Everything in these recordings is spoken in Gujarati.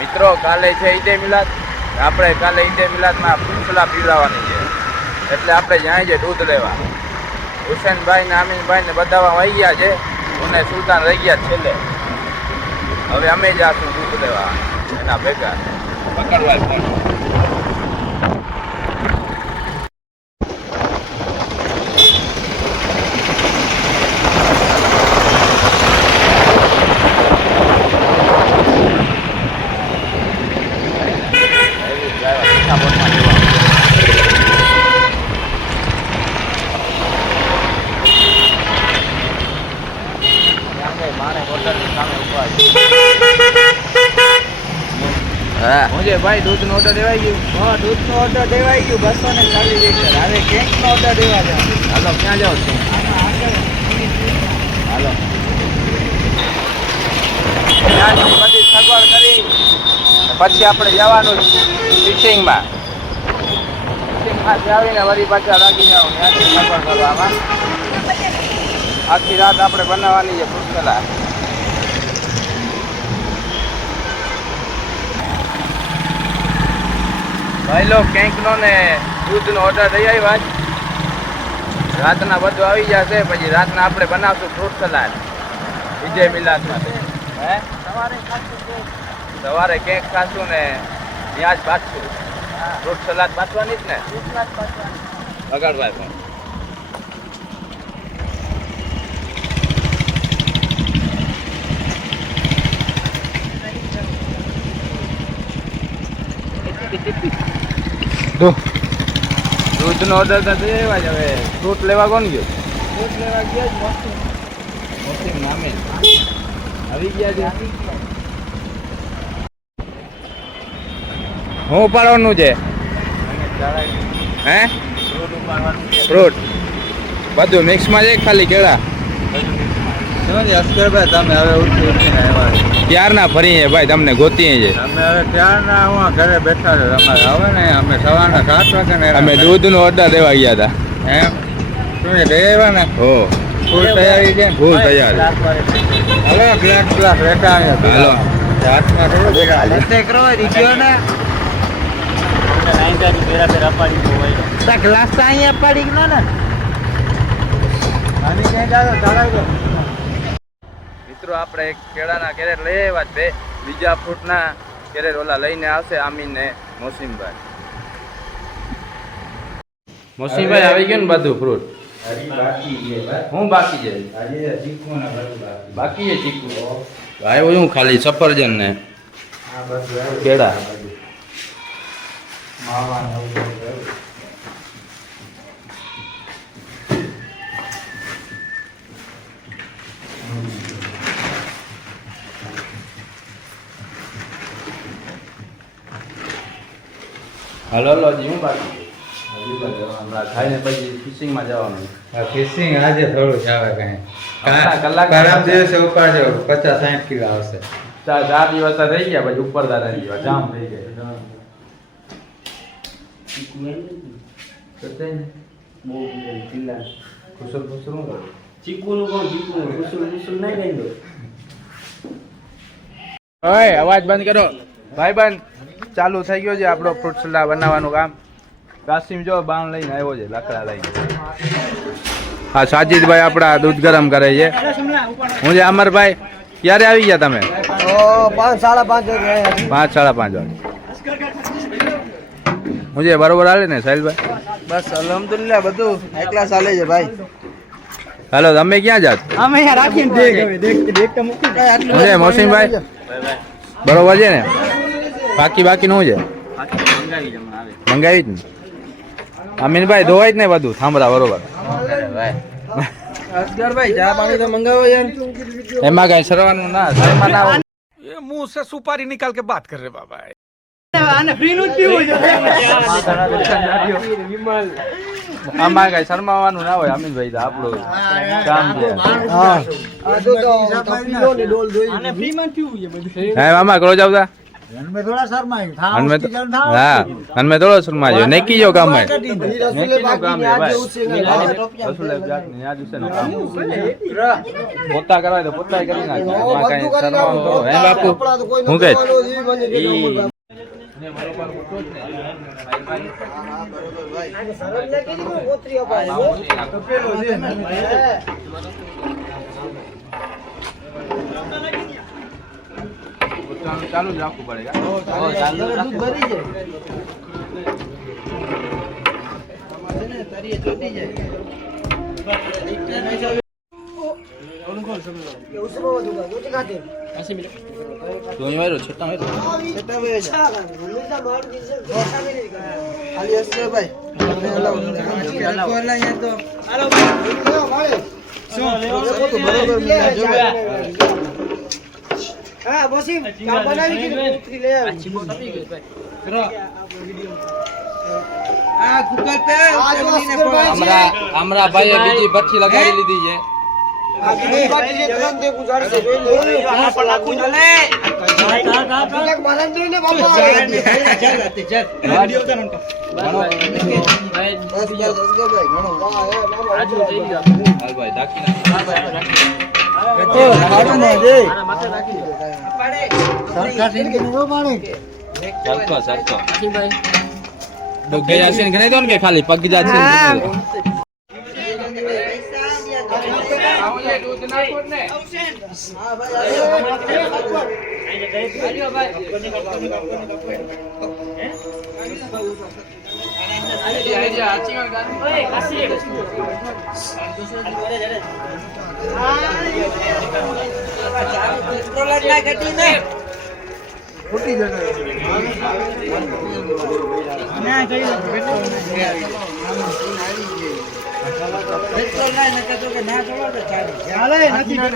મિત્રો કાલે છે ઈદે મિલાદ. આપણે કાલે ઈદે મિલાદમાં ફૂસલા પીવડાવવાની છે, એટલે આપણે જાય છે દૂધ લેવા. હુસેનભાઈ ને આમીનભાઈ ને બધા આવી ગયા છે અને સુલતાન રહી ગયા છેલ્લે. હવે અમે જાશું દૂધ લેવા એના ભેગા. પકડવા ફોન. ભાઈ દૂધનો ઓર્ડર દેવાઈ ગયું. હા, દૂધનો ઓર્ડર દેવાઈ ગયું 240 લીટર. હવે કેકનો ઓર્ડર દેવા છે. હાલો ક્યાં જાઓ છો? હાલો ત્યાંથી બધી સગવડ કરી પછી આપણે જવાનું ફિશિંગમાં. ફિશિંગમાંથી આવીને વળી પાછા લાગી જાવ ત્યાંથી સગવડ કરવામાં. આખી રાત આપણે બનાવવાની છે પુષ્કલા. ભાઈ લો કેકનો ને દૂધનો ઓર્ડર દઈ આવ્યા જ. રાતના બધું આવી જશે, પછી રાતના આપણે બનાવશું ફ્રૂટ સલાડ ઈદે મિલાદમાં. હે સવારે કેક ખાશું ને ત્યાં જ બાંધશું. ફ્રૂટ સલાડ બાંધવાની જ ને. વગાડભાઈ પણ દૂધનો ઓર્ડર તો દઈ આવ્યા જ. હવે ફ્રૂટ લેવા કોણ ગયો? દૂધ લેવા ગયા જ મોસીમ નામે આવી ગયા છે. શું ઉપાડવાનું છે? હે ફ્રૂટ બધું મિક્સમાં છે ખાલી કેળા? અસ્કરભાઈ તમે હવે ઉઠીને આવ્યા ક્યારના ફરીએ ભાઈ, તમને ગોતીએ છે. અમે હવે ત્યારના હું ઘરે બેઠા છે. તમારે હવે ને અમે સવારના 7 વાગે ને અમે દૂધનો ઓર્ડર દેવા ગયા હતા. એમ તમે દઈ આવ્યા ને? હો ફૂલ તૈયારી છે? ફૂલ તૈયાર. હલો ગ્લાસ લેતા આવ્યા. હાલો હાથમાં કરવા દીધો ને ગ્લાસ તો અહીંયા પડી ગયો ને. મિત્રો આપણે એક કેળાના કેરેટ લઈ આવ્યા છે. બીજા ફ્રૂટના કેરેટ ઓલા લઈને આવશે આમીન ને મોસીમભાઈ. મોસીમભાઈ આવી ગયું ને બધું ફ્રૂટ? હું બાકી છે? બાકી છે ચીકુ. આવ્યો હું ખાલી સફરજન ને કેળા. હલો હલો જી હું બાકી હમણાં ખાઈને પછી ફિશિંગમાં જવાનું. ફિશિંગ આજે થોડું આવે કઈ કલાક ખરાબ દિવસે ઉપાડજો 50-60 કિલો આવશે. 4 દિવસ થઈ ગયા પછી ઉપર દાદા ની જામ થઈ ગયા. અવાજ બંધ કરો ભાઈ. બંધ ચાલુ થઈ ગયો છે આપણો ફ્રૂટ સલાડ બનાવવાનું કામ. કાસિમ જો બાણ લઈને આવ્યો છે, લાકડા લઈને. હા સાજીદભાઈ આપણા દૂધ ગરમ કરે છે. હું છે અમરભાઈ. ક્યારે આવી ગયા તમે? 5-5:30 વાગે. 5-5:30 વાગે. હું છે બરોબર હાલે ને સાહિલભાઈ? બસ અલ્હમ્દુલિલ્લાહ બધું એકલા ચાલે છે ભાઈ. હાલો તમે ક્યાં જાત? અમે અહીંયા રાખીને દેખ મૂકી હું છે મોસીમભાઈ બરોબર છે ને? બાકી નું છે મંગાવી જ ને? અમીનભાઈ ધોવાય જ ને બધું થાંભલા બરોબર? અસ્કરભાઈ ચા પાણી તો મંગાવો યાર. એમાં કઈ સરવાનું ના શરમા ના. ये मुंह से सुपारी निकाल के बात कर रहे बाबा. આને ફ્રી નું જ પીવું છે. આમાં કઈ શરમાવાનું ના હોય અમીનભાઈ. તો આપણું કામ છે. હા આ તો પીલો ને ડોલ જોઈ આને ફ્રી માં પીવું છે બધું. હે મામા કરો જાવ તા હનમે થોડા શરમાઈ થા હનમે તો હા હનમે થોડો શર્મા જો નેકી જો કામ હે નેકી નો કામ હે ભાઈ રસુલે જાત ને યાદ છે નો કામ પોતા કરવા તો પોતા કરી નાખે એમાં કાઈ શરમાવાનું તો હે બાપુ હું કે ને મારો પર પૂછો જ ને ભાઈ હા બરોબર ભાઈ સરળ ને કે ગોત્રીઓ ભાઈ તો પેલો છે ચાલુ જ રાખવું પડેગા ચાલુ દૂધ ભરી જાય અમારે ને તરીએ ચોટી જાય ઓલું કોણ સમજો કે ઉસબો દુગા ગોટી ખાતે 80 મિનિટ તો અહીં વાયરો છટા હોય છટા હોય છે હંમેશા માર દીસે ગોટા મેં નહીં ખાલી હશે ભાઈ હલાવ કોલા અહીંયા તો હાલો ભાઈ શું બરોબર મિલા જો હા વસીમ કા બનાવી કે ઉતરી લે આછી બોટ આપી ગઈ ભાઈ કરો આ ગૂગલ પે हमरा ભાઈએ બીજી ભઠ્ઠી લગાડી લીધી છે આ બીજી ભઠ્ઠી ત્રણ દે ગુજાર છે જોઈ લે આ પણ નાખું લે કા માલન જોઈને બાપા ચાલ આતે ચાલ વિડિયો ઉતારો તો બસ ગયો ભાઈ ઘણો વાહ એ મામા આજુ જઈ ગયો હાલ ભાઈ દાખી ના ભાઈ ઓ કાઢો ને દે માથે રાખી દે પાડે સરકાર સીન કે નો પાડે સરકો ભાઈ દો ગયા સીન ગને દો ને ખાલી પગ જા છે આવલે દૂધ નાખો ને હા ભાઈ આલ્યો ભાઈ આજી આચી ગાન ઓય કાસી પેટ્રોલ ના ગટી ને ફૂટી જશે ના જઈ પેટ્રોલ ના નકે તો કે ના ચલો તો ચાલે ચાલે નથી ઠીક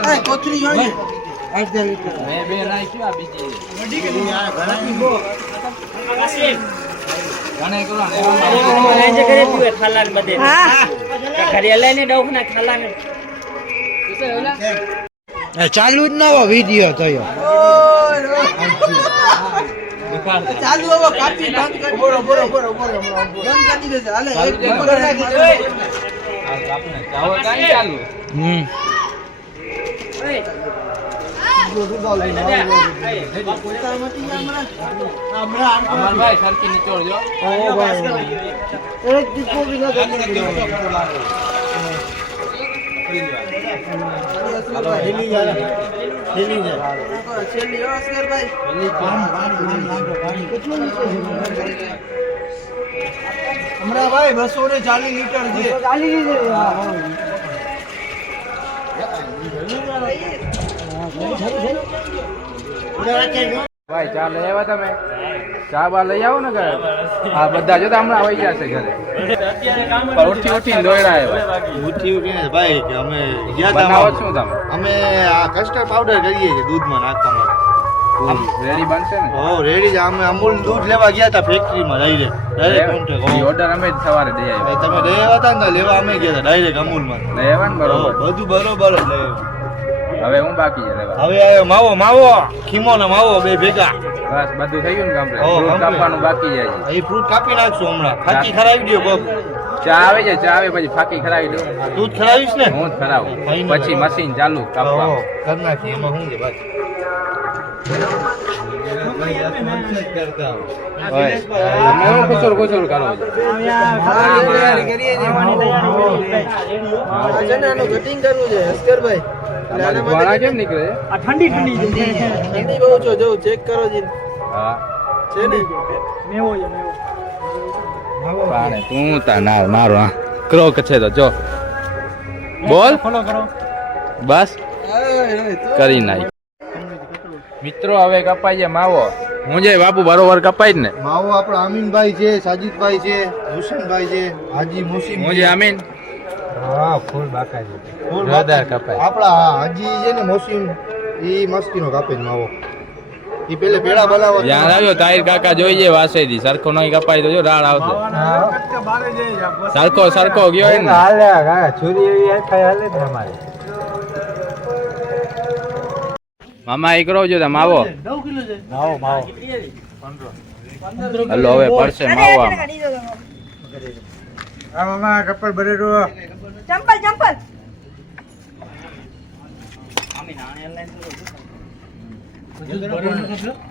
છે કોથરી જોઈ મે બે રાખ્યો આ બીજી વડી કે ઘણાની ગો કાસી ઘણે કરો ને આજે કરે તું ખાલાન બધે હા ઘરે લઈને ડોખના ખાલાને ચાલુ જ નવો વિડિયો થયો ચાલુ હવે કાપી બંધ કરી બોરો બંધ કરી દેશે હાલે એક નંબર રાખી દે આપણે ચાવો કાઈ ચાલુ અમાર ભાઈ સરકી નીચોડ જો એક દીકો બી ના હમણાં ભાઈ 240 લીટર છે 40 ભાઈ ચા લઈ આવ્યા તમે ચા બા લઈ આવો ને ઘરે હા બધા જો હમણાં આવી જશે ઘરે ઉઠી દોડ્યા આવ્યા ઉઠ્યું કે ભાઈ કે અમે બનાવો શું તમે અમે આ કસ્ટર્ડ પાવડર કરીએ છીએ દૂધમાં નાખવામાં રેડી બનશે ને હો રેડી છે અમે અમૂલ દૂધ લેવા ગયા હતા ફેક્ટરીમાં ડાયરેક્ટ કોન્ટ્રાક્ટ ઓર્ડર અમે જ સવારે દઈ આવ્યા તમે લઈ આવ્યા હતા ને લેવા અમે ગયા હતા ડાયરેક્ટ અમૂલમાં લઈ આવ્યા ને બરોબર બધું બરોબર જ લઈ હવે હું બાકી છે લેવા હવે આવ્યો માવો ખીમો ને માવો બે ભેગા બસ બધું થઈ ગયું ને કમ્પ્લીટ ફ્રૂટ કાપવાનું બાકી જાય છે એ ફ્રૂટ કાપી નાખશું હમણાં ફાકી ખરાવી દો બબ ચા આવે છે ચા આવે પછી ફાકી ખરાવી દઉં દૂધ ખરાવીશ ને હું જ ખરાવું પછી મશીન ચાલુ કાપવા કરી નાખી એમાં શું છે બસ કુસુર કરો છો કટિંગ કરવું છે અસ્કરભાઈ વાળા કેમ નીકળે આ ઠંડી ઠંડી બહુ છો જો ચેક કરો જી હા છે ને મેવો પાણે તું તા મારો ક્રોક છે તો જો બોલ ફોલો કરો બસ કરી નાખ મિત્રો હવે કપાઈ જાય માવો હું જે બાપુ બરોબર કપાઈ જ ને માવો આપણા અમીનભાઈ છે સાજીદભાઈ છે હુસેનભાઈ છે હાજી મુસીમ હું જે અમીન હા ફૂલ બાકા છે ફૂલ જોરદાર કપાય આપણા હાજી છે ને મોસીમ એ મસ્તીનો કાપે જ માવો એ પેલે પેડા બનાવો જ્યાં આવ્યો તાહિર કાકા જોઈએ વાસેથી સરખો નહીં કપાય તો જો રાડ આવશે સરખો ગયો હોય ને હાલે છુરી એવી હાલે ને અમારે મામા એકરો જો તમે આવો 9 કિલો છે માવો હલો હવે પડશે માવો આમ. આ મામા કપલ બરેરો ચંપલ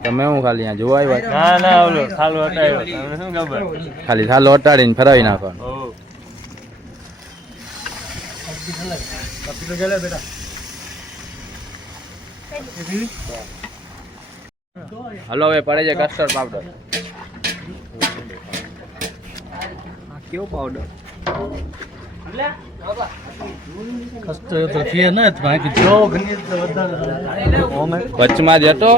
તમે હું ખાલી અહીંયા જોવા આવ્યા ના ઓલો ખાલો હટાવ્યો તમને શું ખબર ખાલી થાલો અટાડીને ફરાવી નાખવાનો હલો હવે પડે છે કસ્ટર્ડ પાવડર કેવો પાવડર કસ્તો તો છે ને બાકી જો ઘણી વધારે વચમાં જ હતો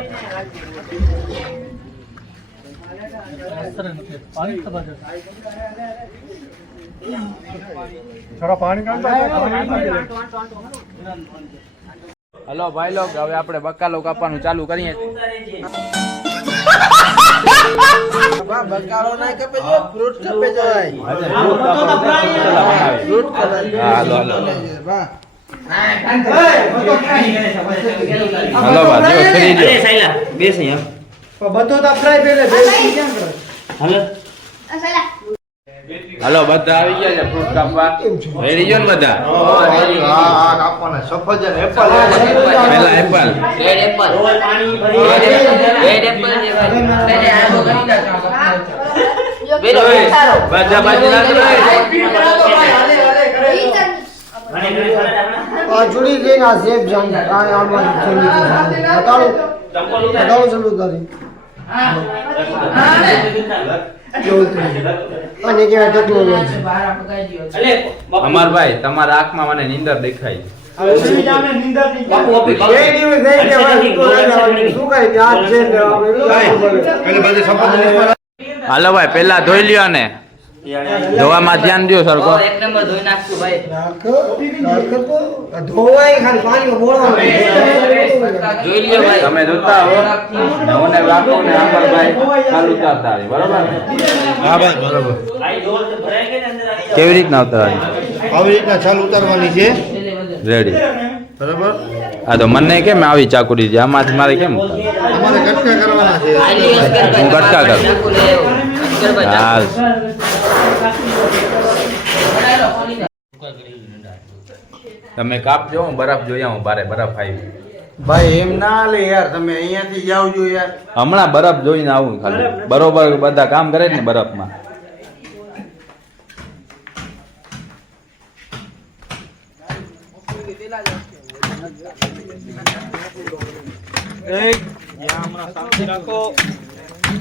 પાણી થોડા પાણી હલો ભાઈ લોગ હવે આપણે બકાલો કાપવાનું ચાલુ કરીએ બકાલો ના કપે જો ફ્રૂટ કપે જો હાલો હલો ભાઈ ફરી ગયો બધો તો ફ્રાય પેલે બેસી કેમ કરે હલો બધા આવી ગયા છે ફ્રૂટ કાપવા રેડી છો ને બધા હા કાપવાના સફરજન એપલ પહેલા એપલ બધા બાજી जुड़ी देना सेब जान आमा चली बताओ चलो तारी અને કે ટેકનોલોજી અમાર ભાઈ તમારા આંખમાં મને નીંદર દેખાય હાલો ભાઈ પેલા ધોઈ લ્યો ને ધોવામાં ધ્યાન દો સરખો એક નંબર ધોઈ નાખશું ભાઈ ધોવાય ખાલી પાણીમાં બોળવાનું જોઈ લ્યો ભાઈ તમે ધોતા હો મને રાખો ને અમરભાઈ ચાલુ ઉતારતા આવી બરોબર હા ભાઈ બરાબર કેવી રીતના ઉતારવાની આવી રીતના છાલ ઉતારવાની છે રેડી બરાબર હા તો મને કેમ આવી ચાકુડી છે આમાંથી મારે કેમ ઉતારવાની? અમારે કટકા કરવાના છે હું કટકા કરું હાલ તમે કાપજો હું બરફ જોઈ આવું બારે બરફ આવી ભાઈ એમ ના લે યાર તમે અહીંયાથી જાવ જો યાર હમણાં બરફ જોઈને આવું ખાલી બરોબર બધા કામ કરે ને બરફમાં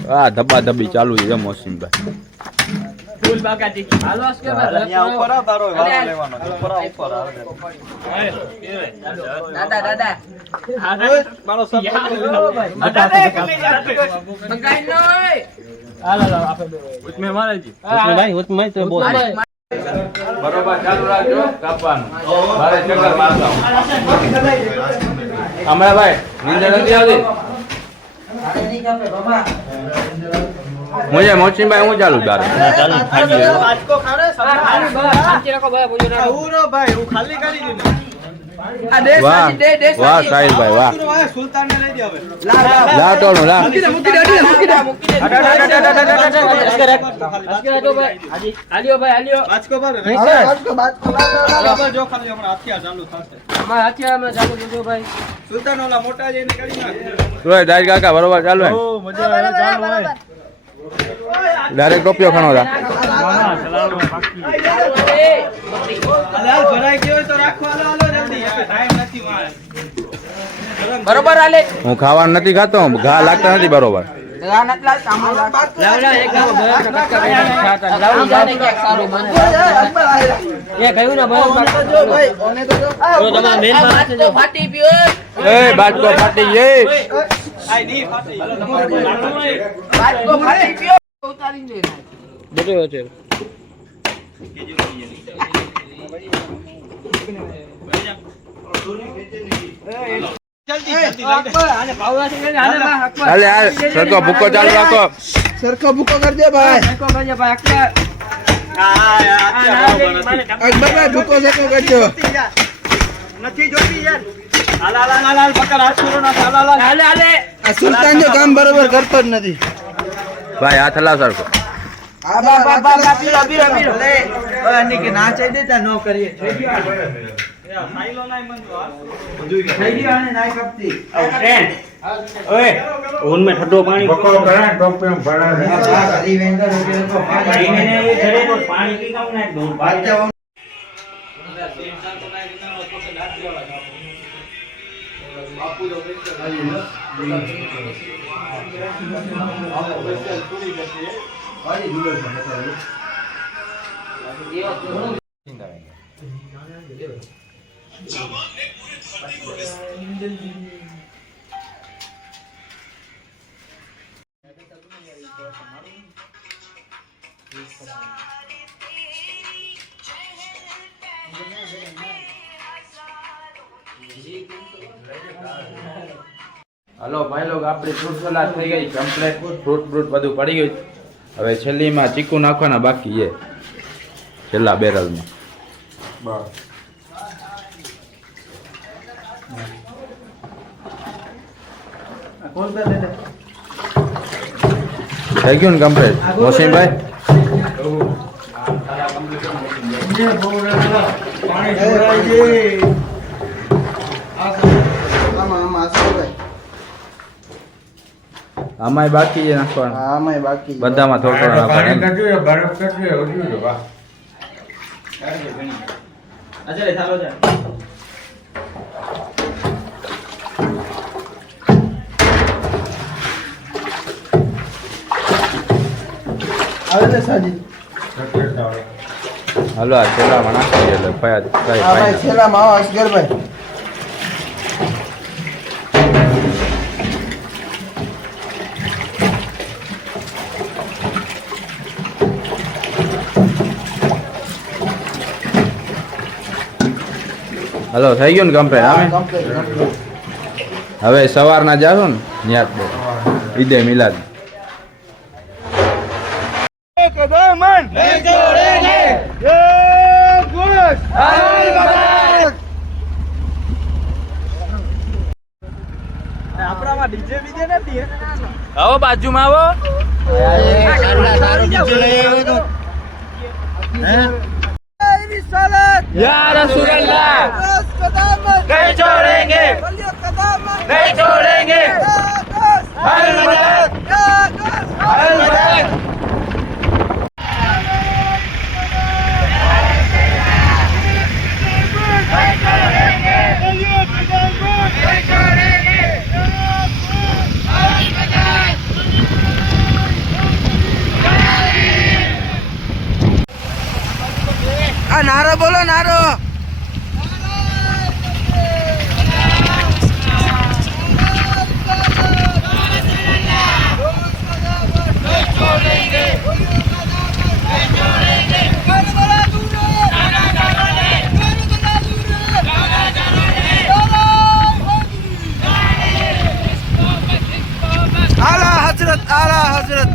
હા ધબ્બા ધબ્બી ચાલુ છે મોસીનભાઈ ફૂલ બાકાજી હાલો અસ્કે અહીંયા ઉપર આ તારો વારો લેવાનો ઉપર આ ઉપર દાદા મારો સબ મંગાઈ નો उसमें मारे जी उसमें भाई उसमें तो बोल બરોબર ચાલુ રાખજો કાપવાનું મારે ચક્કર મારતા હું હમણાં ભાઈ નીંદર નથી આવતી મુજે મોચીનભાઈ હું ચાલુ તારે आज को खाने શાંતિ રાખો ભાઈ બોલો રાખો पूरा भाई वो खाली કરી દીધું આ દેશ વાહ દેશ વાહ સાહિલભાઈ વાહ સુલતાન ને લઈ દે હવે લા ટોળું લા મૂકી દે મૂકી દે અસ્કે રાખો ભાઈ આલિયો ભાઈ આલિયો आज को बार बराबर जो खाली હમણાં હથિયાર ચાલુ થશે અમાર હથિયાર અમે ચાલુ કરજો ભાઈ સુલતાન ઓલા મોટા જઈને કરી નાખ રોય દાજ કાકા બરોબર ચાલુ હે ઓ મજા આવે ચાલુ હોય ડાયરેક્ટ ટોપિયો ખાણો તા અલાલ ભરાઈ ગયો તો રાખો હાલો જલ્દી ટાઈમ નથી મારે બરોબર આલે હું ખાવાનું નથી ખાતો ઘા લાગતા નથી બરોબર લાવડા એક ગાવ ભર કટકા ખાતા લાવડી જાને કે સારું બને એ કયું ના ભાઈ જો ભાઈ ઓને તો જો તમારા મેન પાસે જો ફાટી પીઓ એ બાટકો ફાટી એ આઈ ની ફાટી બાટકો ફાટી પીઓ ઉતારી દે બધું છે હાલે હાલ સરખો ભૂકો ચાલુ રાખો. સરખો ભૂકો કરજે ભાઈ. અકબરભાઈ ભૂકો સરખો કરજો. આ સુલતાન જો કામ બરોબર કરતો જ નથી. ભાઈ હાથ હલાવ સરખો. उनमें ठंडो पानी टोपी में भरा पानी की कम नहीं હલો ભાઈ લોગ આપણી ફ્રૂટ સલાડ થઈ ગઈ કમ્પ્લીટ. ફ્રૂટ બધું પડી ગયું. હવે છેલ્લીમાં ચીકુ નાખવાના બાકી છે છેલ્લા બેરલમાં. થઈ ગયું ને કમ્પ્લીટ મોસીમભાઈ? આમાંય બાકી છે નાખવાનું. આમાંય બાકી છે. બધામાં થોડું થોડું નાખવાનું. बर्फ कटिए આવે છે સાજી. હાલો આ છેલ્લામાં નાખી દે એટલે હા ભાઈ છેલ્લામાં આવો અસગરભાઈ. હલો થઈ ગયું ને કમ્પ્લીટ? હા, અમે complete. હવે સવારના જાશો ને યાદ ઈદે મિલાદ. આવો બાજુમાં આવો. યા રસૂલલ્લાહ नहीं छोड़ेंगे नहीं छोड़ेंगे हर मदद हर मदद. નારો બોલો નારો. आला हजरत आला हजरत.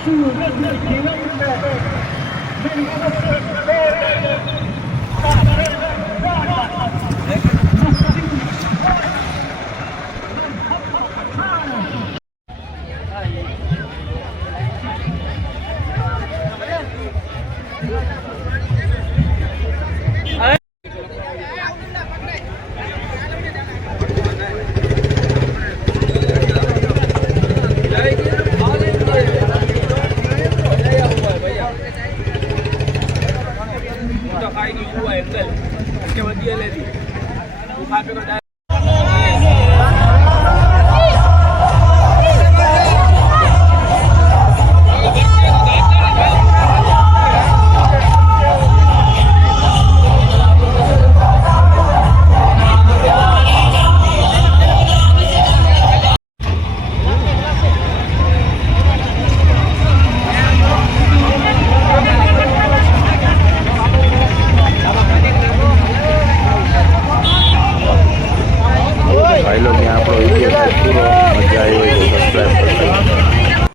No.